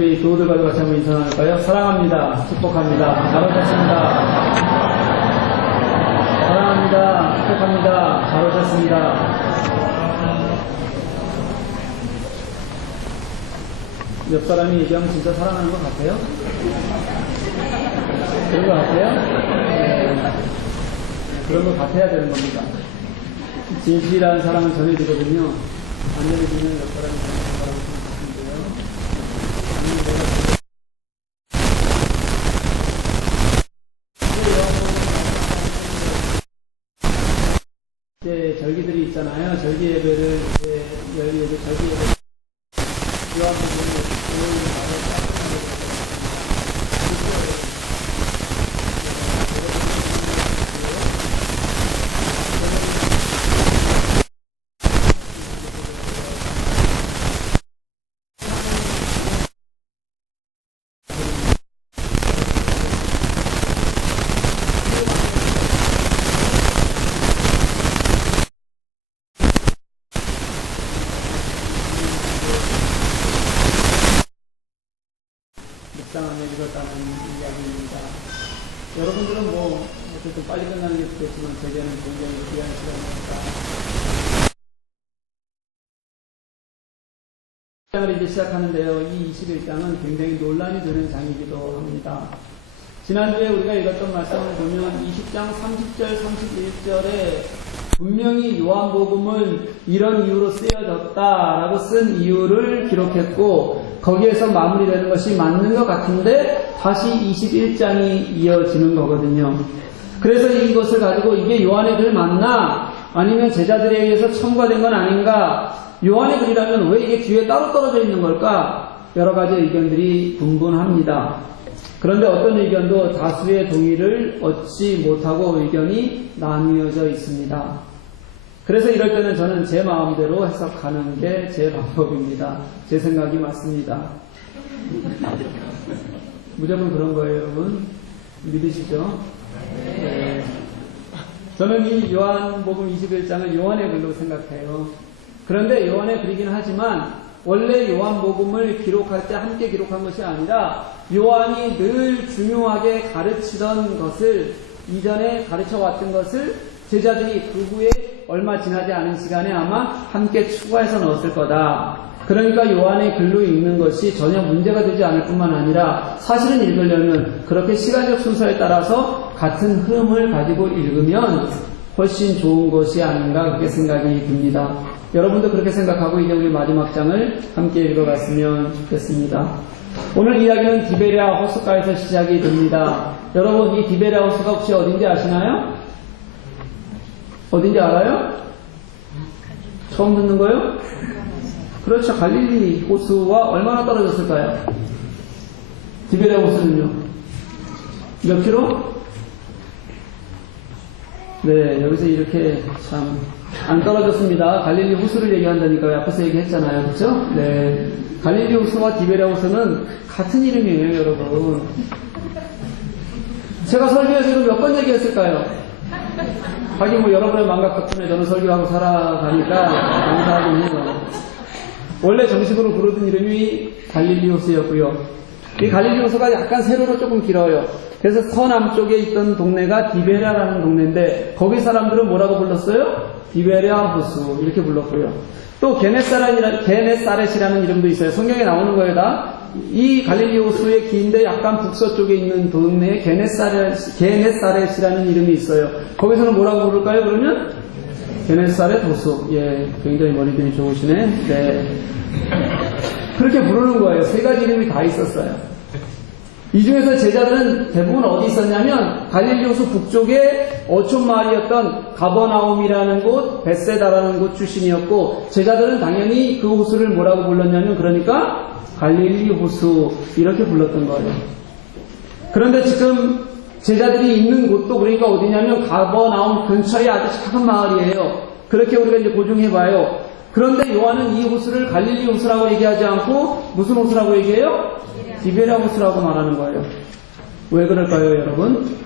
우리 교우들과도 같이 한번 인사 나눌까요? 사랑합니다. 축복합니다. 잘 오셨습니다. 사랑합니다. 축복합니다. 잘 오셨습니다. 옆 사람이 얘기하면 진짜 사랑하는 것 같아요? 그런 것 같아요? 네. 그런 것 같아야 되는 겁니다. 진실한 사랑을 전해주거든요. 안 전해주면 옆 사람이 전해주는 거라고 생각하시는데요. 이제 절기들이 있잖아요. 절기 예배를 이제 절기 예배 요한복음 묵상하며 읽었다는 이야기입니다. 여러분들은 뭐 어쨌든 빨리 끝나는 게 좋겠지만 제게는 굉장히 귀한 시간이니까 을 이제 시작하는데요. 이 21장은 굉장히 논란이 되는 장이기도 합니다. 지난주에 우리가 읽었던 말씀을 보면 20장 30절 31절에 분명히 요한복음은 이런 이유로 쓰여졌다라고 쓴 이유를 기록했고 거기에서 마무리되는 것이 맞는 것 같은데 다시 21장이 이어지는 거거든요. 그래서 이것을 가지고 이게 요한의 글 맞나? 아니면 제자들에 의해서 첨가된 건 아닌가? 요한의 글이라면 왜 이게 뒤에 따로 떨어져 있는 걸까? 여러 가지 의견들이 분분합니다. 그런데 어떤 의견도 다수의 동의를 얻지 못하고 의견이 나뉘어져 있습니다. 그래서 이럴 때는 저는 제 마음대로 해석하는 게 제 방법입니다. 제 생각이 맞습니다. 무조건 그런 거예요, 여러분. 믿으시죠? 네. 저는 이 요한복음 21장을 요한의 글로 생각해요. 그런데 요한의 글이긴 하지만 원래 요한복음을 기록할 때 함께 기록한 것이 아니라 요한이 늘 중요하게 가르치던 것을 이전에 가르쳐왔던 것을 제자들이 그 후에 얼마 지나지 않은 시간에 아마 함께 추가해서 넣었을 거다. 그러니까 요한의 글로 읽는 것이 전혀 문제가 되지 않을 뿐만 아니라 사실은 읽으려면 그렇게 시간적 순서에 따라서 같은 흐름을 가지고 읽으면 훨씬 좋은 것이 아닌가 그렇게 생각이 듭니다. 여러분도 그렇게 생각하고 이제 우리 마지막 장을 함께 읽어봤으면 좋겠습니다. 오늘 이야기는 디베랴 호숫가에서 시작이 됩니다. 여러분 이 디베랴 호수가 혹시 어딘지 아시나요? 어딘지 알아요? 처음 듣는 거예요? 그렇죠. 갈릴리 호수와 얼마나 떨어졌을까요? 디베랴 호수는요? 몇 킬로? 네, 여기서 이렇게 참 안 떨어졌습니다. 갈릴리 호수를 얘기한다니까요. 앞에서 얘기했잖아요. 그렇죠? 네. 갈릴리 호수와 디베랴 호수는 같은 이름이에요, 여러분. 제가 설교에서 몇 번 얘기했을까요? 하긴 뭐 여러분의 망각 덕분에 저는 설교하고 살아가니까 감사하긴 해요. 원래 정식으로 부르던 이름이 갈릴리 호수였고요. 이 갈릴리 호수가 약간 세로로 조금 길어요. 그래서 서남쪽에 있던 동네가 디베랴라는 동네인데 거기 사람들은 뭐라고 불렀어요? 디베랴 호수 이렇게 불렀고요. 또 게네사렛이라는 이름도 있어요. 성경에 나오는 거예요 다. 이 갈릴리 호수의 긴데 약간 북서쪽에 있는 동네에 게네사렛이라는 이름이 있어요. 거기서는 뭐라고 부를까요 그러면? 게네사렛 호수. 예, 굉장히 머리들이 좋으시네. 네. 그렇게 부르는 거예요. 세 가지 이름이 다 있었어요. 이 중에서 제자들은 대부분 어디 있었냐면 갈릴리 호수 북쪽에 어촌 마을이었던 가버나움이라는 곳, 벳세다라는 곳 출신이었고 제자들은 당연히 그 호수를 뭐라고 불렀냐면 그러니까 갈릴리 호수 이렇게 불렀던 거예요. 그런데 지금 제자들이 있는 곳도 그러니까 어디냐면 가버나움 근처의 아주 작은 마을이에요. 그렇게 우리가 이제 고정해봐요. 그런데 요한은 이 호수를 갈릴리 호수라고 얘기하지 않고 무슨 호수라고 얘기해요? 디베랴 호수라고 말하는 거예요. 왜 그럴까요, 여러분?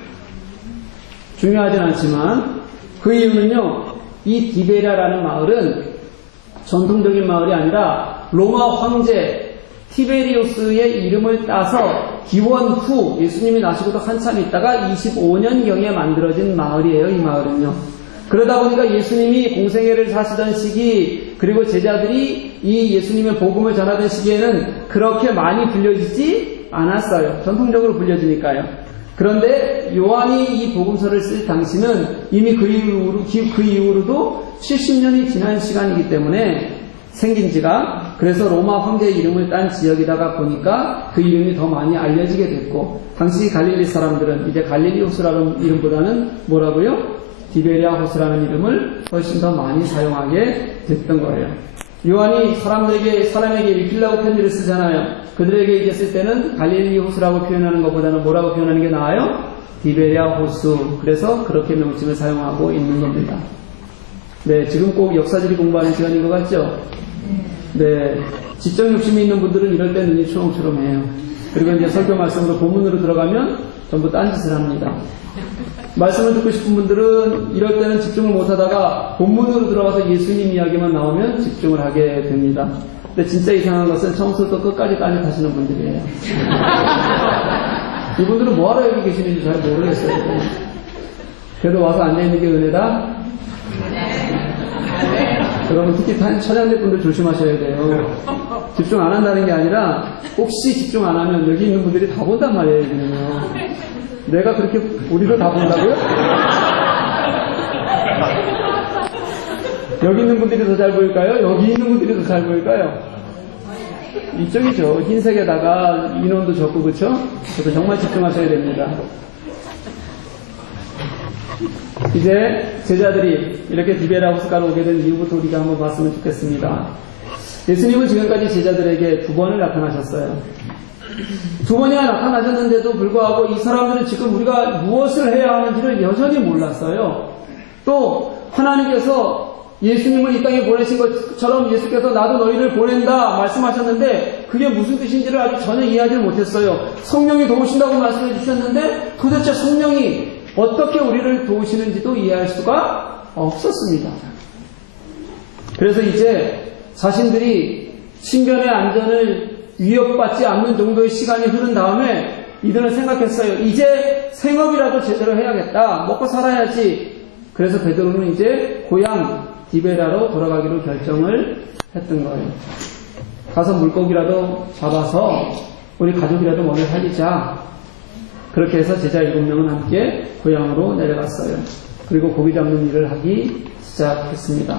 중요하진 않지만 그 이유는요. 이 디베랴라는 마을은 전통적인 마을이 아니라 로마 황제 티베리우스의 이름을 따서 기원 후 예수님이 나시고도 한참 있다가 25년경에 만들어진 마을이에요. 이 마을은요. 그러다 보니까 예수님이 공생애를 사시던 시기, 그리고 제자들이 이 예수님의 복음을 전하던 시기에는 그렇게 많이 불려지지 않았어요. 전통적으로 불려지니까요. 그런데 요한이 이 복음서를 쓸 당시는 이미 그 이후로도 70년이 지난 시간이기 때문에 생긴 지가, 그래서 로마 황제의 이름을 딴 지역이다가 보니까 그 이름이 더 많이 알려지게 됐고, 당시 갈릴리 사람들은 이제 갈릴리 호수라는 이름보다는 뭐라고요? 디베리아 호수라는 이름을 훨씬 더 많이 사용하게 됐던 거예요. 요한이 사람에게 일필라고 편지를 쓰잖아요. 그들에게 이제 쓸 때는 갈릴리 호수라고 표현하는 것보다는 뭐라고 표현하는 게 나아요? 디베리아 호수. 그래서 그렇게 명칭을 사용하고 있는 겁니다. 네, 지금 꼭 역사지리 공부하는 시간인 것 같죠? 네, 지적 욕심이 있는 분들은 이럴 때 눈이 초롱초롱해요. 그리고 이제 설교 말씀으로 본문으로 들어가면 전부 딴짓을 합니다. 말씀을 듣고 싶은 분들은 이럴 때는 집중을 못하다가 본문으로 들어가서 예수님 이야기만 나오면 집중을 하게 됩니다. 근데 진짜 이상한 것은 처음부터 끝까지 딴짓하시는 분들이에요. 이분들은 뭐하러 여기 계시는지 잘 모르겠어요. 그래도 와서 앉아있는 게 은혜다? 여러분 특히 천연대 분들 조심하셔야 돼요. 집중 안 한다는 게 아니라 혹시 집중 안 하면 여기 있는 분들이 다 본단 말이에요. 여기는요. 내가 그렇게 우리도 다 본다고요? 여기 있는 분들이 더 잘 보일까요? 여기 있는 분들이 더 잘 보일까요? 이쪽이죠. 흰색에다가 인원도 적고 그렇죠? 그래서 정말 집중하셔야 됩니다. 이제 제자들이 이렇게 디베라 호수가로 오게 된 이유부터 우리가 한번 봤으면 좋겠습니다. 예수님은 지금까지 제자들에게 2번을 나타나셨어요. 2번이나 나타나셨는데도 불구하고 이 사람들은 지금 우리가 무엇을 해야 하는지를 여전히 몰랐어요. 또 하나님께서 예수님을 이 땅에 보내신 것처럼 예수께서 나도 너희를 보낸다 말씀하셨는데 그게 무슨 뜻인지를 아직 전혀 이해하지 못했어요. 성령이 도우신다고 말씀해 주셨는데 도대체 성령이 어떻게 우리를 도우시는지도 이해할 수가 없었습니다. 그래서 이제 자신들이 신변의 안전을 위협받지 않는 정도의 시간이 흐른 다음에 이들은 생각했어요. 이제 생업이라도 제대로 해야겠다. 먹고 살아야지. 그래서 베드로는 이제 고향 디베라로 돌아가기로 결정을 했던 거예요. 가서 물고기라도 잡아서 우리 가족이라도 먼저 살리자. 그렇게 해서 제자 7명은 함께 고향으로 내려갔어요. 그리고 고기 잡는 일을 하기 시작했습니다.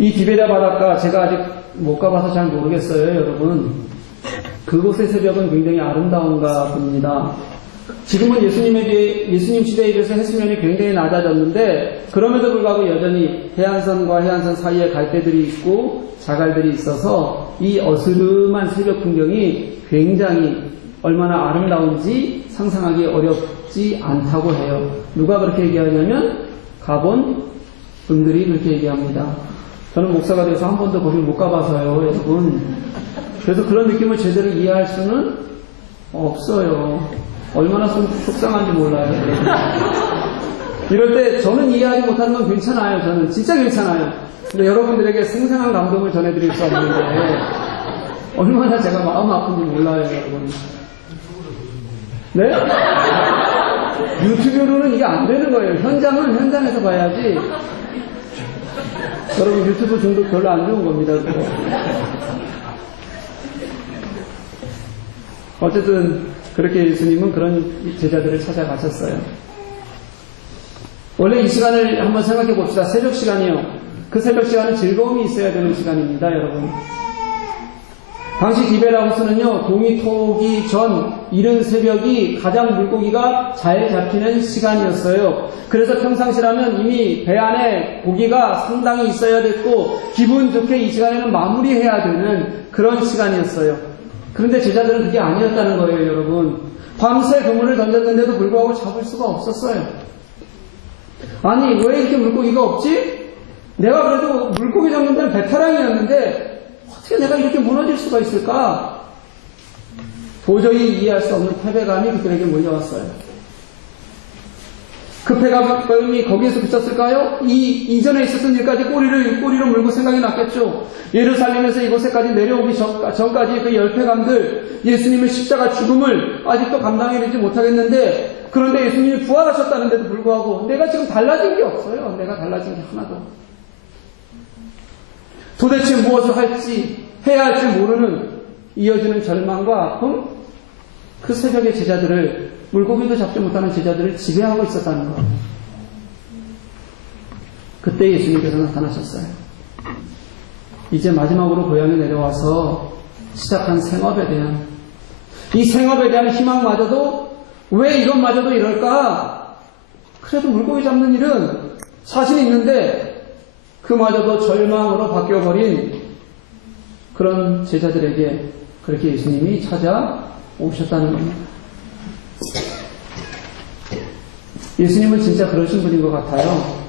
이 디베라 바닷가 제가 아직 못 가봐서 잘 모르겠어요, 여러분. 그곳의 새벽은 굉장히 아름다운가 봅니다. 지금은 예수님 시대에 비해서 해수면이 굉장히 낮아졌는데 그럼에도 불구하고 여전히 해안선과 해안선 사이에 갈대들이 있고 자갈들이 있어서 이 어스름한 새벽 풍경이 굉장히 얼마나 아름다운지 상상하기 어렵지 않다고 해요. 누가 그렇게 얘기하냐면 가본 분들이 그렇게 얘기합니다. 저는 목사가 돼서 한 번도 거기 못 가봐서요, 여러분. 그래서 그런 느낌을 제대로 이해할 수는 없어요. 얼마나 속상한지 몰라요. 이럴 때 저는 이해하지 못하는 건 괜찮아요. 저는 진짜 괜찮아요. 근데 여러분들에게 생생한 감동을 전해드릴 수 없는데 얼마나 제가 마음 아픈지 몰라요, 여러분. 네? 유튜브로는 이게 안 되는 거예요. 현장은 현장에서 봐야지. 여러분 유튜브 중독 별로 안 좋은 겁니다. 그거. 어쨌든 그렇게 예수님은 그런 제자들을 찾아가셨어요. 원래 이 시간을 한번 생각해 봅시다. 새벽 시간이요. 그 새벽 시간은 즐거움이 있어야 되는 시간입니다, 여러분. 당시 디베라 호수는요, 동이 토기 전 이른 새벽이 가장 물고기가 잘 잡히는 시간이었어요. 그래서 평상시라면 이미 배 안에 고기가 상당히 있어야 됐고 기분 좋게 이 시간에는 마무리해야 되는 그런 시간이었어요. 그런데 제자들은 그게 아니었다는 거예요, 여러분. 밤새 그물을 던졌는데도 불구하고 잡을 수가 없었어요. 아니, 왜 이렇게 물고기가 없지? 내가 그래도 물고기 잡는 데는 베테랑이었는데 어떻게 내가 이렇게 무너질 수가 있을까? 도저히 이해할 수 없는 패배감이 그들에게 몰려왔어요. 그 폐가병이 거기에서 그쳤을까요? 이전에 있었던 일까지 꼬리로 물고 생각이 났겠죠. 예루살렘에서 이곳에까지 내려오기 전까지 그 열패감들, 예수님의 십자가 죽음을 아직도 감당해내지 못하겠는데, 그런데 예수님이 부활하셨다는데도 불구하고 내가 지금 달라진 게 없어요. 내가 달라진 게 하나도. 도대체 무엇을 해야 할지 모르는 이어지는 절망과 아픔, 그 새벽의 제자들을, 물고기도 잡지 못하는 제자들을 지배하고 있었다는 것. 그때 예수님께서 나타나셨어요. 이제 마지막으로 고향에 내려와서 시작한 생업에 대한, 이 생업에 대한 희망마저도, 왜 이것마저도 이럴까? 그래도 물고기 잡는 일은 자신 있는데 그마저도 절망으로 바뀌어버린 그런 제자들에게 그렇게 예수님이 찾아오셨다는 겁니다. 예수님은 진짜 그러신 분인 것 같아요.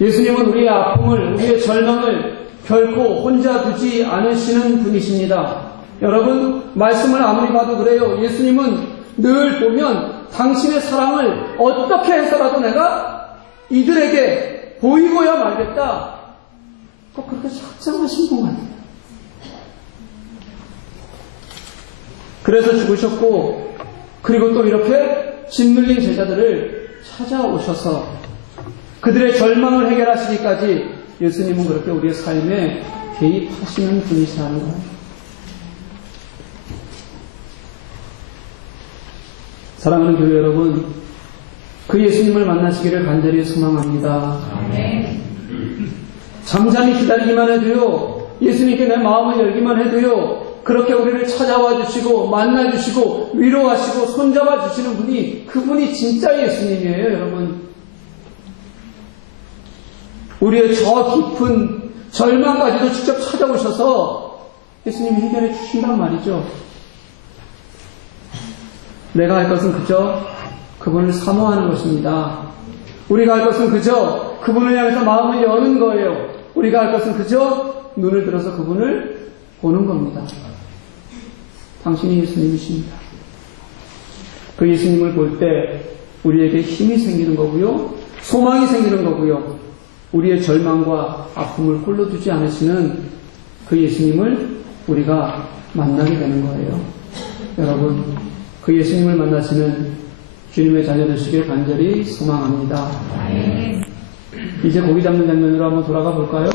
예수님은 우리의 아픔을, 우리의 절망을 결코 혼자 두지 않으시는 분이십니다. 여러분, 말씀을 아무리 봐도 그래요. 예수님은 늘 보면 당신의 사랑을 어떻게 해서라도 내가 이들에게 보이고야 말겠다. 꼭 그렇게 작정하신 분 같아요. 그래서 죽으셨고, 그리고 또 이렇게 짓눌린 제자들을 찾아오셔서 그들의 절망을 해결하시기까지 예수님은 그렇게 우리의 삶에 개입하시는 분이시라는 거예요. 사랑하는 교회 여러분, 그 예수님을 만나시기를 간절히 소망합니다. 아멘. 잠잠히 기다리기만 해도요, 예수님께 내 마음을 열기만 해도요, 그렇게 우리를 찾아와 주시고 만나 주시고 위로하시고 손잡아 주시는 분이, 그분이 진짜 예수님이에요. 여러분, 우리의 저 깊은 절망까지도 직접 찾아오셔서 예수님이 해결해 주신단 말이죠. 내가 할 것은 그저 그분을 사모하는 것입니다. 우리가 할 것은 그저 그분을 향해서 마음을 여는 거예요. 우리가 할 것은 그저 눈을 들어서 그분을 보는 겁니다. 당신이 예수님이십니다. 그 예수님을 볼 때 우리에게 힘이 생기는 거고요, 소망이 생기는 거고요, 우리의 절망과 아픔을 홀로 두지 않으시는 그 예수님을 우리가 만나게 되는 거예요. 여러분, 그 예수님을 만나시는 주님의 자녀 되시길 간절히 소망합니다. 이제 고기 잡는 장면으로 한번 돌아가 볼까요?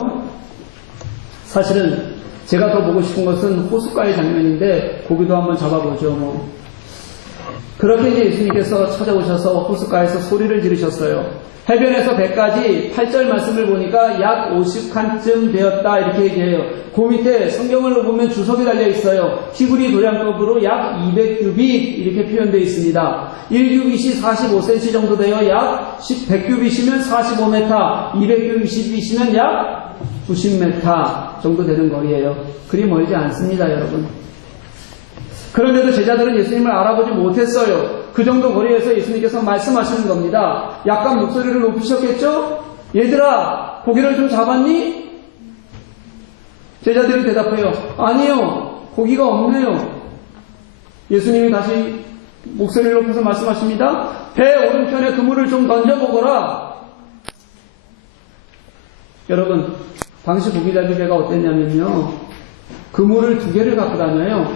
사실은 제가 더 보고 싶은 것은 호숫가의 장면인데 고기도 한번 잡아보죠. 그렇게 이제 예수님께서 찾아오셔서 호숫가에서 소리를 지르셨어요. 해변에서 배까지 8절 말씀을 보니까 약 50칸쯤 되었다 이렇게 얘기해요. 그 밑에 성경을 보면 주석이 달려 있어요. 히브리 도량급으로 약 200규빗 이렇게 표현되어 있습니다. 1규빗이 45cm 정도 되어 약 100규빗이면 45m, 200규빗이면 약 90m 정도 되는 거리예요. 그리 멀지 않습니다, 여러분. 그런데도 제자들은 예수님을 알아보지 못했어요. 그 정도 거리에서 예수님께서 말씀하시는 겁니다. 약간 목소리를 높이셨겠죠? 얘들아, 고기를 좀 잡았니? 제자들이 대답해요. 아니요, 고기가 없네요. 예수님이 다시 목소리를 높여서 말씀하십니다. 배 오른편에 그물을 좀 던져보거라. 여러분, 당시 고기 잡이 배가 어땠냐면요, 그물을 2개를 갖고 다녀요.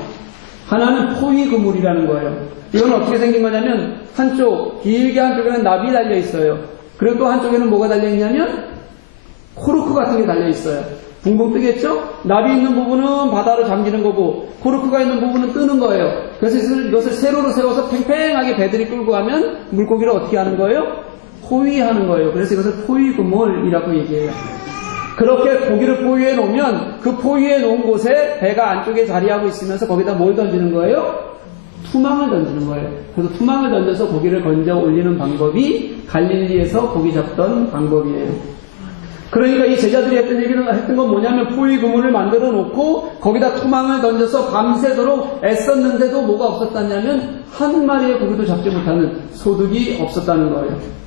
하나는 포위 그물이라는 거예요. 이건 어떻게 생긴 거냐면, 길게 한쪽에는 납이 달려 있어요. 그리고 또 한쪽에는 뭐가 달려 있냐면 코르크 같은 게 달려 있어요. 붕붕 뜨겠죠? 납이 있는 부분은 바다로 잠기는 거고 코르크가 있는 부분은 뜨는 거예요. 그래서 이것을 세로로 세워서 팽팽하게 배들이 끌고 가면 물고기를 어떻게 하는 거예요? 포위하는 거예요. 그래서 이것을 포위 그물이라고 얘기해요. 그렇게 고기를 포위해 놓으면 그 포위해 놓은 곳에 배가 안쪽에 자리하고 있으면서 거기다 뭘 던지는 거예요? 투망을 던지는 거예요. 그래서 투망을 던져서 고기를 건져 올리는 방법이 갈릴리에서 고기 잡던 방법이에요. 그러니까 이 제자들이 했던 건 뭐냐면 포위 그물을 만들어 놓고 거기다 투망을 던져서 밤새도록 애썼는데도 뭐가 없었다냐면 한 마리의 고기도 잡지 못하는 소득이 없었다는 거예요.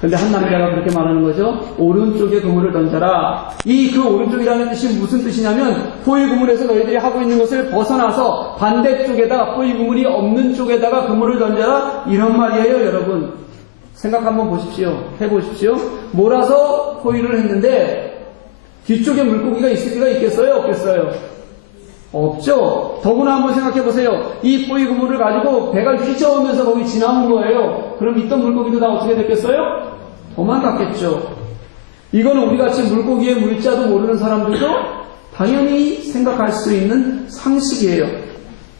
근데 한 남자가 그렇게 말하는 거죠. 오른쪽에 그물을 던져라. 그 오른쪽이라는 뜻이 무슨 뜻이냐면 포위 그물에서 너희들이 하고 있는 것을 벗어나서 반대쪽에다가 포위 그물이 없는 쪽에다가 그물을 던져라. 이런 말이에요, 여러분. 생각 한번 보십시오. 해보십시오. 몰아서 포위를 했는데 뒤쪽에 물고기가 있을 리가 있겠어요? 없겠어요? 없죠. 더구나 한번 생각해 보세요. 이 포위 그물을 가지고 배가 휘저으면서 거기 지나온 거예요. 그럼 있던 물고기도 다 어떻게 됐겠어요? 도망갔겠죠. 이거는 우리같이 물고기의 물자도 모르는 사람들도 당연히 생각할 수 있는 상식이에요.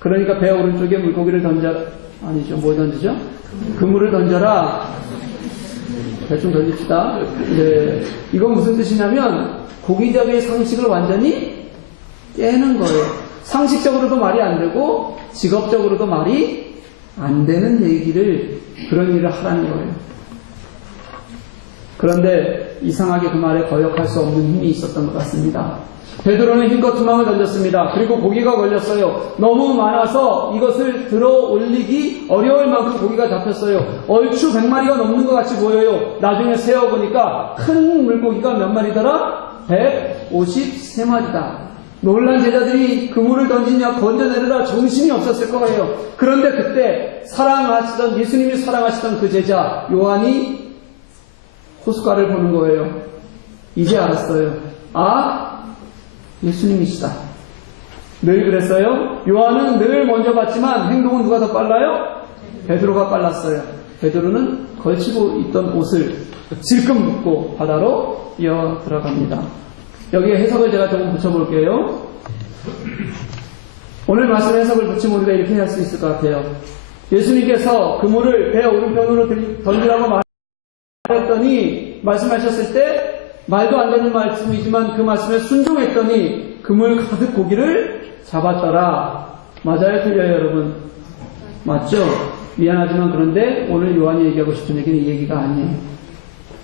그러니까 배 오른쪽에 물고기를 아니죠. 뭐 던지죠? 그물을 던져라. 대충 던집시다. 네. 이건 무슨 뜻이냐면 고기잡이의 상식을 완전히 깨는 거예요. 상식적으로도 말이 안 되고 직업적으로도 말이 안 되는 얘기를, 그런 일을 하라는 거예요. 그런데 이상하게 그 말에 거역할 수 없는 힘이 있었던 것 같습니다. 베드로는 힘껏 두망을 던졌습니다. 그리고 고기가 걸렸어요. 너무 많아서 이것을 들어 올리기 어려울 만큼 고기가 잡혔어요. 얼추 100마리가 넘는 것 같이 보여요. 나중에 세어보니까 큰 물고기가 몇 마리더라? 153마리다. 놀란 제자들이 그물을 던지냐 건져내려라 정신이 없었을 거예요. 그런데 그때 예수님이 사랑하시던 그 제자 요한이 호숫가를 보는 거예요. 이제 알았어요. 예수님이시다. 늘 그랬어요. 요한은 늘 먼저 봤지만 행동은 누가 더 빨라요? 베드로가 빨랐어요. 베드로는 걸치고 있던 옷을 질끈 묶고 바다로 이어 들어갑니다. 여기에 해석을 제가 조금 붙여볼게요. 오늘 말씀 해석을 붙이면 우리가 이렇게 할 수 있을 것 같아요. 예수님께서 그물을 배 오른편으로 던지라고 말씀하셨을 때 말도 안 되는 말씀이지만 그 말씀에 순종했더니 그물 가득 고기를 잡았더라. 맞아요? 틀려요, 여러분? 맞죠? 미안하지만 그런데 오늘 요한이 얘기하고 싶은 얘기는 이 얘기가 아니에요.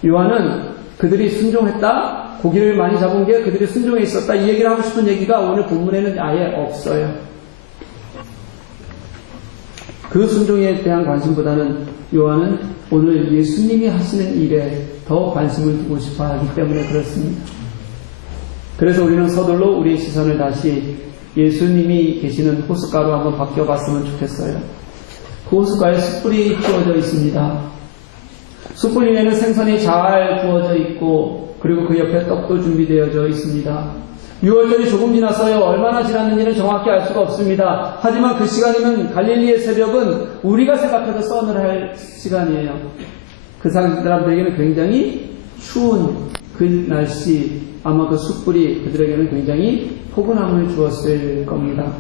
요한은 그들이 순종했다, 고기를 많이 잡은 게 그들이 순종해 있었다, 이 얘기를 하고 싶은 얘기가 오늘 본문에는 아예 없어요. 그 순종에 대한 관심보다는 요한은 오늘 예수님이 하시는 일에 더 관심을 두고 싶어 하기 때문에 그렇습니다. 그래서 우리는 서둘러 우리의 시선을 다시 예수님이 계시는 호숫가로 한번 바뀌어봤으면 좋겠어요. 그 호숫가에 숯불이 피워져 있습니다. 숯불 위에는 생선이 잘 구워져 있고 그리고 그 옆에 떡도 준비되어져 있습니다. 6월절이 조금 지났어요. 얼마나 지났는지는 정확히 알 수가 없습니다. 하지만 그 시간이면 갈릴리의 새벽은 우리가 생각해도 서늘할 시간이에요. 그 사람들에게는 굉장히 추운 그 날씨, 아마 그 숯불이 그들에게는 굉장히 포근함을 주었을 겁니다.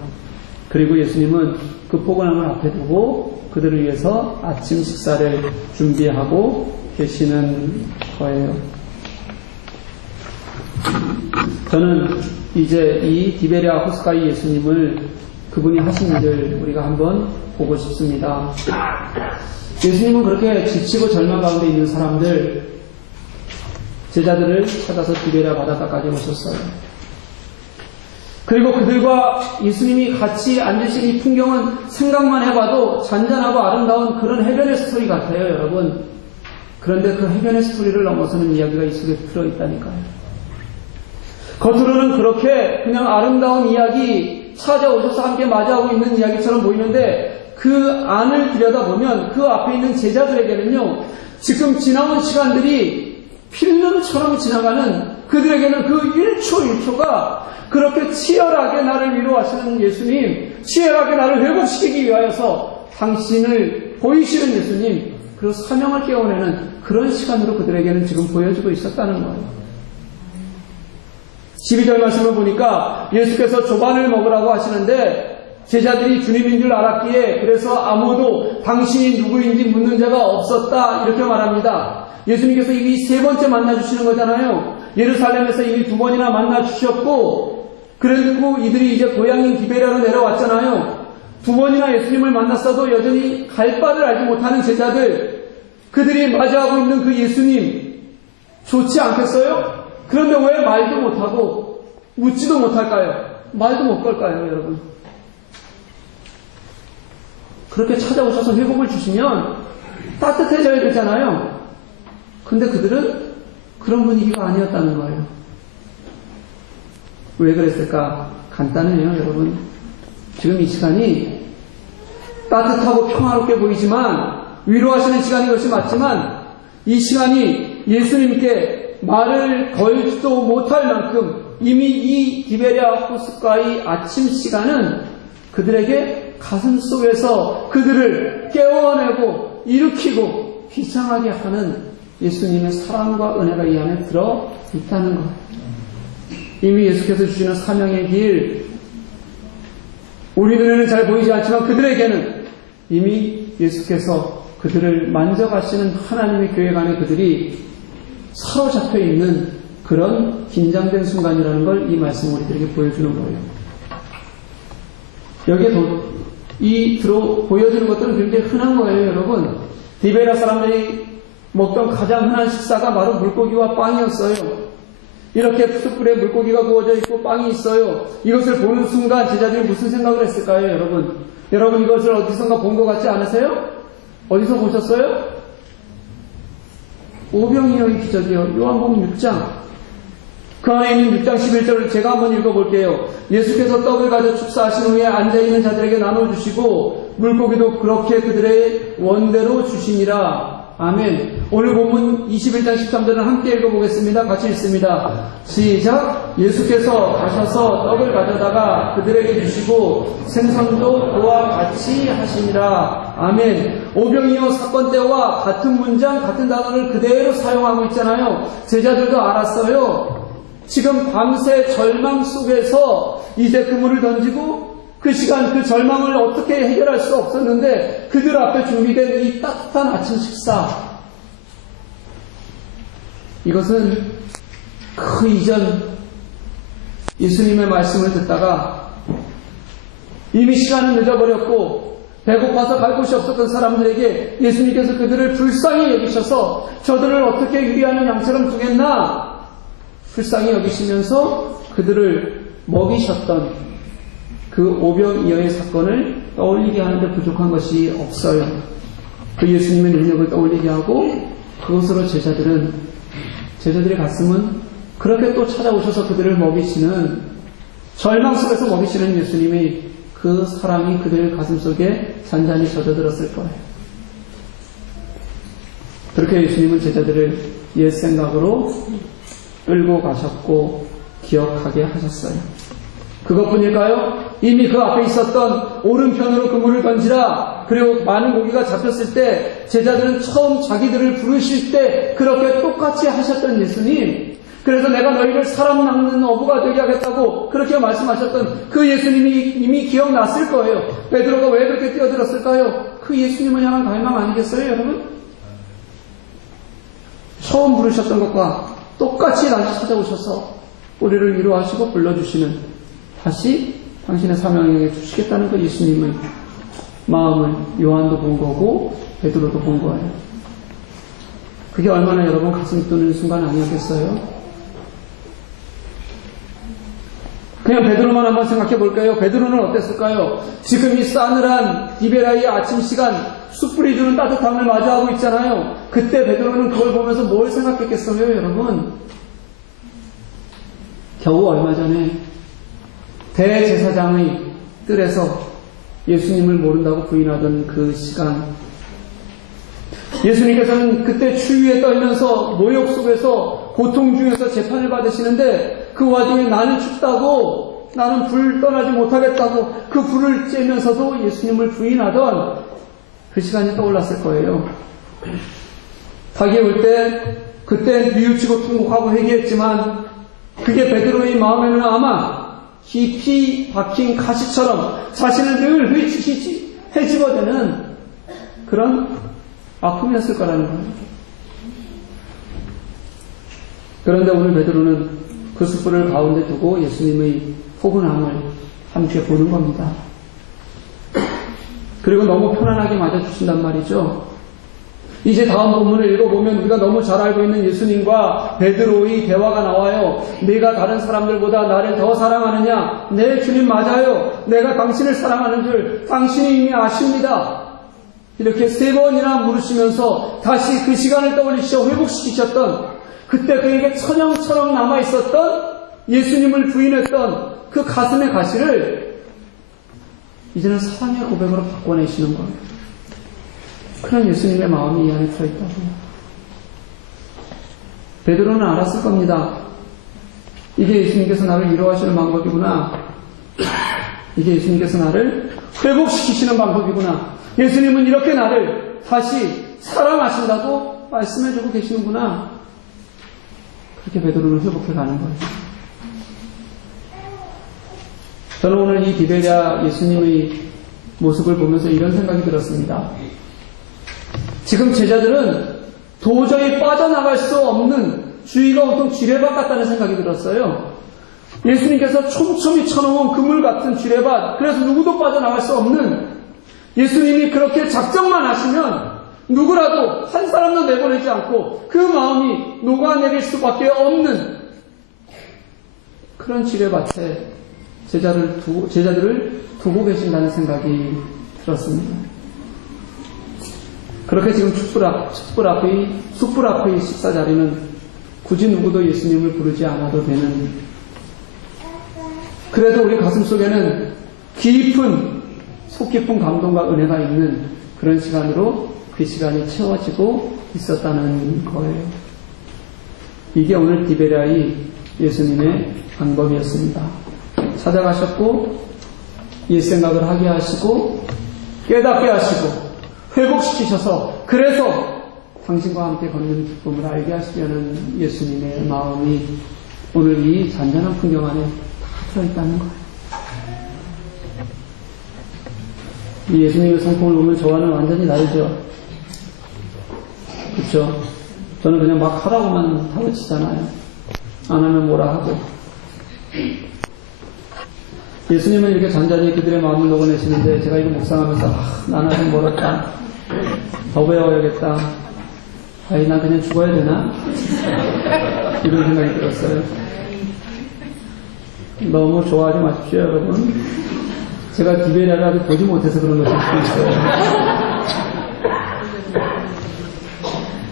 그리고 예수님은 그 포근함을 앞에 두고 그들을 위해서 아침 식사를 준비하고 계시는 거예요. 저는 이제 이 디베랴 호숫가의 예수님을, 그분이 하신 일을 우리가 한번 보고 싶습니다. 예수님은 그렇게 지치고 절망 가운데 있는 사람들, 제자들을 찾아서 디베랴 바닷가까지 오셨어요. 그리고 그들과 예수님이 같이 앉으신 이 풍경은 생각만 해봐도 잔잔하고 아름다운 그런 해변의 스토리 같아요, 여러분. 그런데 그 해변의 스토리를 넘어서는 이야기가 이 속에 들어있다니까요. 겉으로는 그렇게 그냥 아름다운 이야기, 찾아오셔서 함께 맞이하고 있는 이야기처럼 보이는데 그 안을 들여다보면 그 앞에 있는 제자들에게는요, 지금 지나온 시간들이 필름처럼 지나가는, 그들에게는 그 1초 1초가 그렇게 치열하게 나를 위로하시는 예수님, 치열하게 나를 회복시키기 위하여서 당신을 보이시는 예수님, 그 사명을 깨워내는 그런 시간으로 그들에게는 지금 보여지고 있었다는 거예요. 12절 말씀을 보니까 예수께서 조반을 먹으라고 하시는데 제자들이 주님인 줄 알았기에 그래서 아무도 당신이 누구인지 묻는 자가 없었다, 이렇게 말합니다. 예수님께서 이미 세 번째 만나주시는 거잖아요. 예루살렘에서 이미 두 번이나 만나주셨고, 그리고 이들이 이제 고향인 디베랴로 내려왔잖아요. 두 번이나 예수님을 만났어도 여전히 갈 바를 알지 못하는 제자들, 그들이 맞이하고 있는 그 예수님, 좋지 않겠어요? 그런데 왜 말도 못하고 묻지도 못할까요? 말도 못 걸까요, 여러분? 그렇게 찾아오셔서 회복을 주시면 따뜻해져야 되잖아요. 근데 그들은 그런 분위기가 아니었다는 거예요. 왜 그랬을까? 간단해요, 여러분. 지금 이 시간이 따뜻하고 평화롭게 보이지만, 위로하시는 시간인 것이 맞지만 이 시간이 예수님께 말을 걸지도 못할 만큼 이미 이 디베랴 호숫가의 아침 시간은 그들에게 가슴 속에서 그들을 깨워내고 일으키고 비상하게 하는 예수님의 사랑과 은혜가 이 안에 들어 있다는 것. 이미 예수께서 주시는 사명의 길, 우리 눈에는 잘 보이지 않지만 그들에게는 이미 예수께서 그들을 만져가시는 하나님의 계획 안에 그들이 사로잡혀 있는 그런 긴장된 순간이라는 걸 이 말씀 우리들에게 보여주는 거예요. 여기에 보여주는 것들은 굉장히 흔한 거예요, 여러분. 디베랴 사람들이 먹던 가장 흔한 식사가 바로 물고기와 빵이었어요. 이렇게 숯불에 물고기가 구워져 있고 빵이 있어요. 이것을 보는 순간 제자들이 무슨 생각을 했을까요, 여러분? 여러분 이것을 어디선가 본 것 같지 않으세요? 어디서 보셨어요? 오병이어의 기적이요. 요한복음 6장. 그 안에 있는 6장 11절을 제가 한번 읽어볼게요. 예수께서 떡을 가져 축사하신 후에 앉아있는 자들에게 나눠주시고 물고기도 그렇게 그들의 원대로 주시니라. 아멘. 오늘 본문 21장 13절을 함께 읽어보겠습니다. 같이 읽습니다. 시작. 예수께서 가셔서 떡을 가져다가 그들에게 주시고 생선도 그와 같이 하시니라. 아멘. 오병이어 사건 때와 같은 문장 같은 단어를 그대로 사용하고 있잖아요. 제자들도 알았어요. 지금 밤새 절망 속에서 이제 그물을 던지고 그 시간 그 절망을 어떻게 해결할 수 없었는데 그들 앞에 준비된 이 따뜻한 아침 식사, 이것은 그 이전 예수님의 말씀을 듣다가 이미 시간은 늦어버렸고 배고파서 갈 곳이 없었던 사람들에게 예수님께서 그들을 불쌍히 여기셔서 저들을 어떻게 유리하는 양처럼 두겠나 불쌍히 여기시면서 그들을 먹이셨던 그 오병이어의 사건을 떠올리게 하는데 부족한 것이 없어요. 그 예수님의 능력을 떠올리게 하고 그것으로 제자들의 가슴은 그렇게 또 찾아오셔서 그들을 먹이시는, 절망 속에서 먹이시는 예수님의 그 사랑이 그들 가슴 속에 잔잔히 젖어들었을 거예요. 그렇게 예수님은 제자들을 옛 생각으로 끌고 가셨고 기억하게 하셨어요. 그것뿐일까요? 이미 그 앞에 있었던 오른편으로 그물을 던지라. 그리고 많은 고기가 잡혔을 때 제자들은 처음 자기들을 부르실 때 그렇게 똑같이 하셨던 예수님, 그래서 내가 너희를 사람 낚는 어부가 되게 하겠다고 그렇게 말씀하셨던 그 예수님이 이미 기억났을 거예요. 베드로가 왜 그렇게 뛰어들었을까요? 그 예수님을 향한 갈망 아니겠어요, 여러분? 처음 부르셨던 것과 똑같이 다시 찾아오셔서 우리를 위로하시고 불러주시는, 다시 당신의 사명에게 주시겠다는 그 예수님의 마음을 요한도 본 거고 베드로도 본 거예요. 그게 얼마나 여러분 가슴이 뛰는 순간 아니었겠어요? 그냥 베드로만 한번 생각해 볼까요? 베드로는 어땠을까요? 지금 이 싸늘한 디베랴의 아침 시간, 숯불이 주는 따뜻함을 맞이하고 있잖아요. 그때 베드로는 그걸 보면서 뭘 생각했겠어요, 여러분? 겨우 얼마 전에 대제사장의 뜰에서 예수님을 모른다고 부인하던 그 시간, 예수님께서는 그때 추위에 떨면서 모욕 속에서 고통 중에서 재판을 받으시는데 그 와중에 나는 춥다고, 나는 불 떠나지 못하겠다고 그 불을 쬐면서도 예수님을 부인하던 그 시간이 떠올랐을 거예요. 닭이 올 때 그때 뉘우치고 통곡하고 회개했지만 그게 베드로의 마음에는 아마 깊이 박힌 가시처럼 자신을 늘 헤집어대는 그런 아픔이었을 거라는 거예요. 그런데 오늘 베드로는 그 숯불을 가운데 두고 예수님의 포근함을 함께 보는 겁니다. 그리고 너무 편안하게 맞아주신단 말이죠. 이제 다음 본문을 읽어보면 우리가 너무 잘 알고 있는 예수님과 베드로의 대화가 나와요. 네가 다른 사람들보다 나를 더 사랑하느냐? 네, 주님 맞아요. 내가 당신을 사랑하는 줄 당신이 이미 아십니다. 이렇게 3번이나 물으시면서 다시 그 시간을 떠올리시어 회복시키셨던, 그때 그에게 천형처럼 남아있었던 예수님을 부인했던 그 가슴의 가시를 이제는 사랑의 고백으로 바꿔내시는 거예요. 그런 예수님의 마음이 이 안에 들어있다고요. 베드로는 알았을 겁니다. 이게 예수님께서 나를 위로하시는 방법이구나. 이게 예수님께서 나를 회복시키시는 방법이구나. 예수님은 이렇게 나를 다시 사랑하신다고 말씀해주고 계시는구나. 그렇게 베드로는 회복해가는 거예요. 저는 오늘 이 디베랴 예수님의 모습을 보면서 이런 생각이 들었습니다. 지금 제자들은 도저히 빠져나갈 수 없는 주위가 온통 쥐레밭 같다는 생각이 들었어요. 예수님께서 촘촘히 쳐놓은 그물 같은 쥐레밭, 그래서 누구도 빠져나갈 수 없는, 예수님이 그렇게 작정만 하시면 누구라도 한 사람도 내보내지 않고 그 마음이 녹아내릴 수밖에 없는 그런 쥐레밭에 제자들을 두고 계신다는 생각이 들었습니다. 그렇게 지금 숯불 앞의 식사 자리는 굳이 누구도 예수님을 부르지 않아도 되는, 그래도 우리 가슴 속에는 속 깊은 감동과 은혜가 있는 그런 시간으로 그 시간이 채워지고 있었다는 거예요. 이게 오늘 디베랴의 예수님의 방법이었습니다. 찾아가셨고 옛 생각을 하게 하시고 깨닫게 하시고 회복시키셔서, 그래서 당신과 함께 걷는 기쁨을 알게 하시려는 예수님의 마음이 오늘 이 잔잔한 풍경 안에 다 들어있다는 거예요. 이 예수님의 성품을 보면 저와는 완전히 다르죠. 그렇죠? 저는 그냥 막 하라고만 다그치잖아요. 안 하면 뭐라 하고. 예수님은 이렇게 잔잔히 그들의 마음을 녹아내시는데, 제가 이거 묵상하면서 나는 좀 멀었다. 더 배워야겠다. 아니, 난 그냥 죽어야 되나? 이런 생각이 들었어요. 너무 좋아하지 마십시오, 여러분. 제가 디베랴를 아직 보지 못해서 그런 것일 수도 있어요.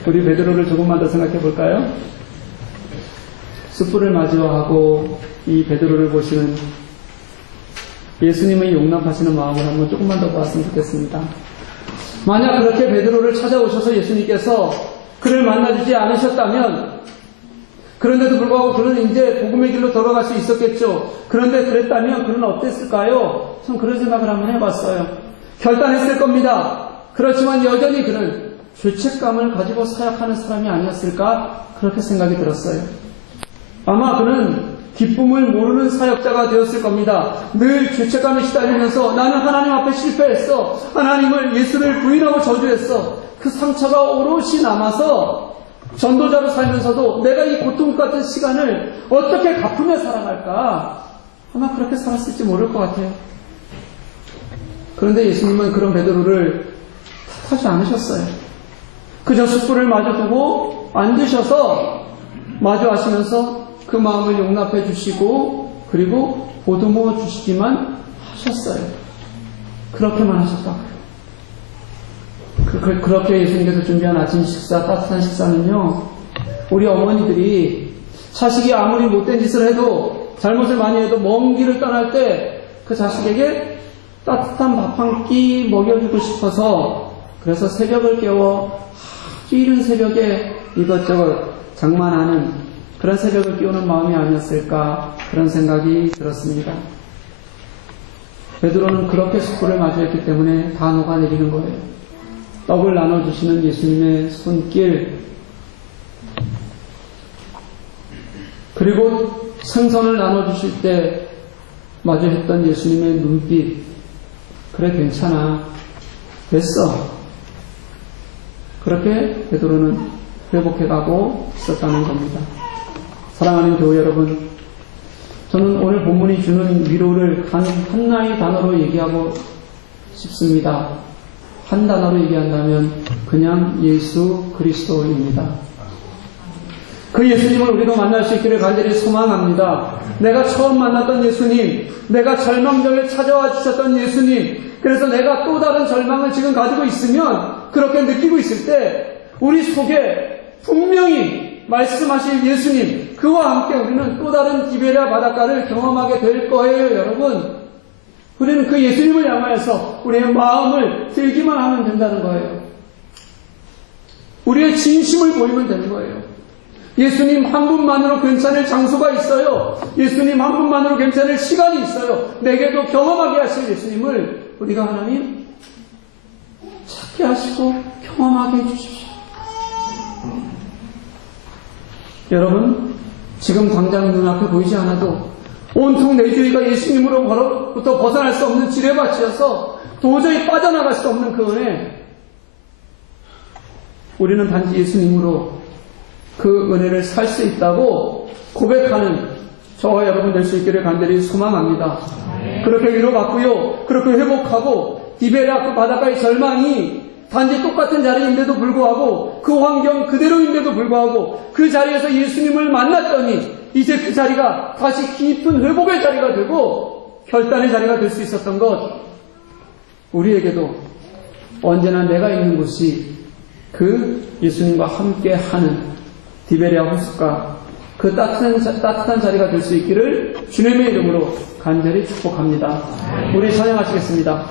우리 베드로를 조금만 더 생각해 볼까요? 숯불을 마주하고 이 베드로를 보시는 예수님의 용납하시는 마음을 한번 조금만 더 보았으면 좋겠습니다. 만약 그렇게 베드로를 찾아오셔서 예수님께서 그를 만나주지 않으셨다면, 그런데도 불구하고 그는 이제 복음의 길로 돌아갈 수 있었겠죠. 그런데 그랬다면 그는 어땠을까요? 전 그런 생각을 한번 해봤어요. 결단했을 겁니다. 그렇지만 여전히 그는 죄책감을 가지고 사역하는 사람이 아니었을까? 그렇게 생각이 들었어요. 아마 그는 기쁨을 모르는 사역자가 되었을 겁니다. 늘 죄책감에 시달리면서 나는 하나님 앞에 실패했어. 하나님을, 예수를 부인하고 저주했어. 그 상처가 오롯이 남아서 전도자로 살면서도 내가 이 고통 같은 시간을 어떻게 갚으며 살아갈까? 아마 그렇게 살았을지 모를 것 같아요. 그런데 예수님은 그런 베드로를 탓하지 않으셨어요. 그저 숯불을 마주두고 앉으셔서 마주하시면서 그 마음을 용납해 주시고, 그리고 보듬어 주시기만 하셨어요. 그렇게만 하셨다고요. 그렇게 예수님께서 준비한 아침 식사, 따뜻한 식사는요, 우리 어머니들이 자식이 아무리 못된 짓을 해도, 잘못을 많이 해도 먼 길을 떠날 때 그 자식에게 따뜻한 밥 한 끼 먹여주고 싶어서, 그래서 새벽을 깨워 아주 이른 새벽에 이것저것 장만하는 그런 새벽을 깨우는 마음이 아니었을까, 그런 생각이 들었습니다. 베드로는 그렇게 숯불을 마주했기 때문에 다 녹아내리는 거예요. 떡을 나눠주시는 예수님의 손길, 그리고 생선을 나눠주실 때 마주했던 예수님의 눈빛, 그래 괜찮아, 됐어. 그렇게 베드로는 회복해가고 있었다는 겁니다. 사랑하는 교회 여러분, 저는 오늘 본문이 주는 위로를 하나의 단어로 얘기하고 싶습니다. 한 단어로 얘기한다면 그냥 예수 그리스도입니다. 그 예수님을 우리가 만날 수 있기를 간절히 소망합니다. 내가 처음 만났던 예수님, 내가 절망적에 찾아와 주셨던 예수님, 그래서 내가 또 다른 절망을 지금 가지고 있으면, 그렇게 느끼고 있을 때 우리 속에 분명히 말씀하실 예수님, 그와 함께 우리는 또 다른 디베랴 바닷가를 경험하게 될 거예요. 여러분, 우리는 그 예수님을 향하여서 우리의 마음을 들기만 하면 된다는 거예요. 우리의 진심을 보이면 되는 거예요. 예수님 한 분만으로 괜찮을 장소가 있어요. 예수님 한 분만으로 괜찮을 시간이 있어요. 내게도 경험하게 하실 예수님을 우리가 하나님 찾게 하시고 경험하게 해주십시오. 여러분, 지금 당장 눈앞에 보이지 않아도 온통 내주위가 예수님으로부터 벗어날 수 없는 지뢰밭이어서 도저히 빠져나갈 수 없는 그 은혜, 우리는 단지 예수님으로 그 은혜를 살 수 있다고 고백하는 저와 여러분 될 수 있기를 간절히 소망합니다. 그렇게 위로받고요, 그렇게 회복하고 디베랴 그 바닷가의 절망이 단지 똑같은 자리인데도 불구하고 그 환경 그대로인데도 불구하고 그 자리에서 예수님을 만났더니 이제 그 자리가 다시 깊은 회복의 자리가 되고 결단의 자리가 될 수 있었던 것, 우리에게도 언제나 내가 있는 곳이 그 예수님과 함께 하는 디베랴 호숫가, 그 따뜻한 자리가 될 수 있기를 주님의 이름으로 간절히 축복합니다. 우리 찬양하시겠습니다.